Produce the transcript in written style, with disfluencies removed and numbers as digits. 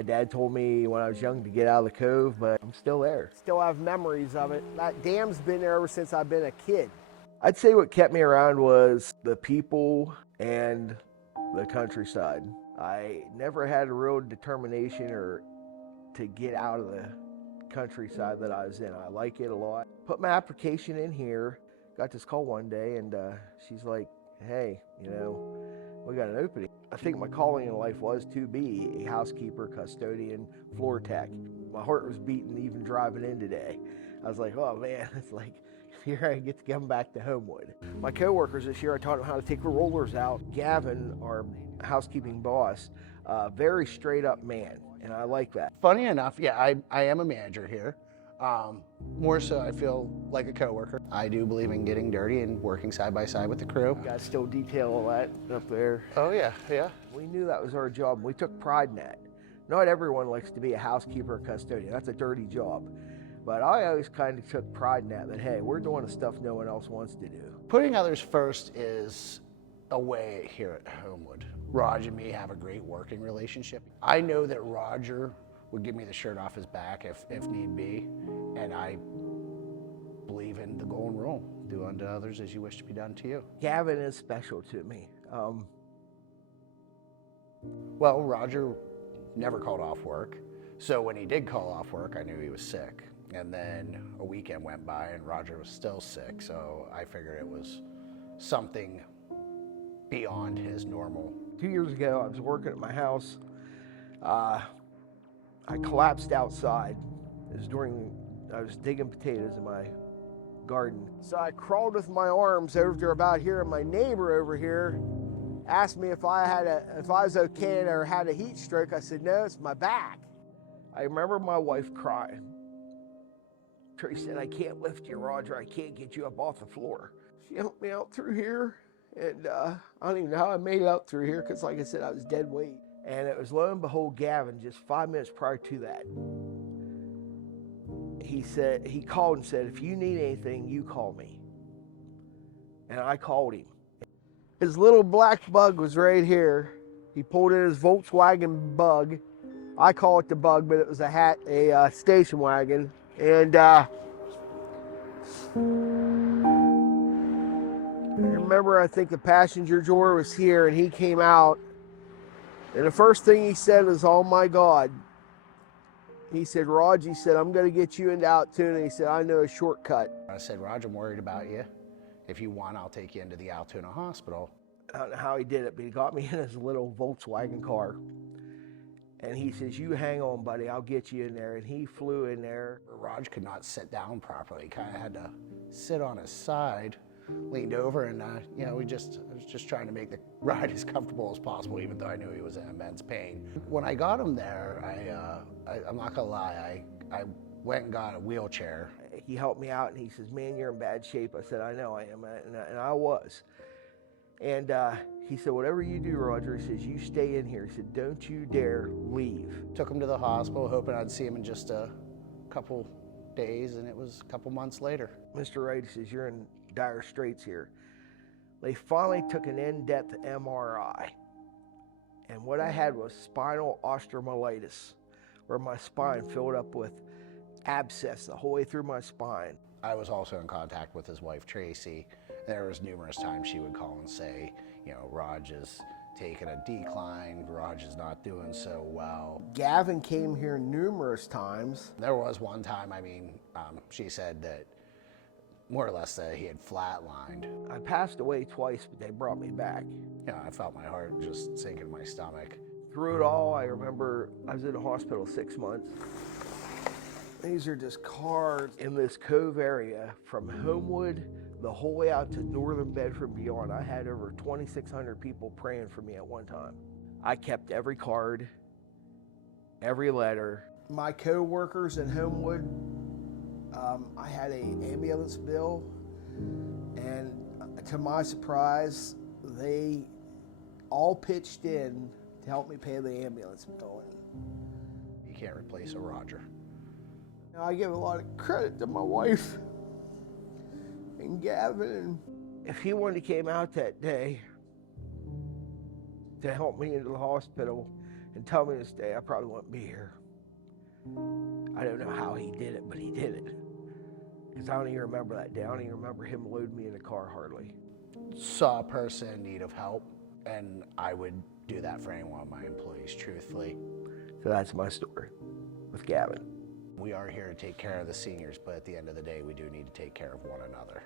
My dad told me when I was young to get out of the cove, but I'm still there. Still have memories of it. That dam's been there ever since I've been a kid. I'd say what kept me around was the people and the countryside. I never had a real determination or to get out of the countryside that I was in. I like it a lot. Put my application in here, got this call one day, and she's like, hey, we got an opening. I think my calling in life was to be a housekeeper, custodian, floor tech. My heart was beating even driving in today. I was like, oh man, it's like, here I get to come back to Homewood. My coworkers this year, I taught them how to take the rollers out. Gavin, our housekeeping boss, very straight up man, and I like that. Funny enough, yeah, I am a manager here. More so, I feel like a coworker. I do believe in getting dirty and working side by side with the crew. Got to still detail all that up there. Oh yeah, yeah. We knew that was our job. We took pride in that. Not everyone likes to be a housekeeper or custodian. That's a dirty job. But I always kind of took pride in that hey, we're doing the stuff no one else wants to do. Putting others first is a way here at Homewood. Rodger and me have a great working relationship. I know that Rodger would give me the shirt off his back if need be, and I believe in the golden rule: do unto others as you wish to be done to you. Gavin is special to me. Well, Rodger never called off work, so when he did call off work, I knew he was sick. And then a weekend went by and Rodger was still sick, so I figured it was something beyond his normal. 2 years ago, I was working at my house. I collapsed outside. It was I was digging potatoes in my garden. So I crawled with my arms over to about here, and my neighbor over here asked me if I was okay or had a heat stroke. I said, no, it's my back. I remember my wife crying. Tracy said, I can't lift you, Rodger. I can't get you up off the floor. She helped me out through here, and I don't even know how I made it out through here because, like I said, I was dead weight. And it was, lo and behold, Gavin, just 5 minutes prior to that. He called and said, if you need anything, you call me. And I called him. His little black bug was right here. He pulled in his Volkswagen Bug. I call it the Bug, but it was a station wagon. And I remember, I think the passenger door was here, and he came out. And the first thing he said was, oh my God. He said, Rodger, he said, I'm going to get you into Altoona. He said, I know a shortcut. I said, Rodger, I'm worried about you. If you want, I'll take you into the Altoona hospital. I don't know how he did it, but he got me in his little Volkswagen car. And he says, you hang on, buddy, I'll get you in there. And he flew in there. Rodger could not sit down properly. He kind of had to sit on his side, leaned over, and I was just trying to make the ride as comfortable as possible, even though I knew he was in immense pain. When I got him there, I'm not gonna lie, I went and got a wheelchair. He helped me out, and he says, man, you're in bad shape. I said, I know I am, and I was. And he said, whatever you do, Rodger, he says, you stay in here. He said, don't you dare leave. Took him to the hospital, hoping I'd see him in just a couple days, and it was a couple months later. Mr. Wright, he says, you're in dire straits here. They finally took an in-depth MRI. And what I had was spinal osteomyelitis, where my spine filled up with abscess the whole way through my spine. I was also in contact with his wife, Tracy. There was numerous times she would call and say, Rodger's taking a decline, Rodger's not doing so well. Gavin came here numerous times. There was one time, she said that more or less that he had flatlined. I passed away twice, but they brought me back. I felt my heart just sink in my stomach. Through it all, I remember I was in the hospital 6 months. These are just cards in this cove area from Homewood the whole way out to northern Bedford and beyond. I had over 2,600 people praying for me at one time. I kept every card, every letter. My co-workers in Homewood, I had an ambulance bill, and to my surprise, they all pitched in to help me pay the ambulance bill. You can't replace a Rodger. I give a lot of credit to my wife and Gavin. If he wouldn't have came out that day to help me into the hospital, and tell me this day I probably wouldn't be here. I don't know how he did it, but he did it. Because I don't even remember that day. I don't even remember him loading me in the car hardly. Saw a person in need of help, and I would do that for any one of my employees, truthfully. So that's my story with Gavin. We are here to take care of the seniors, but at the end of the day, we do need to take care of one another.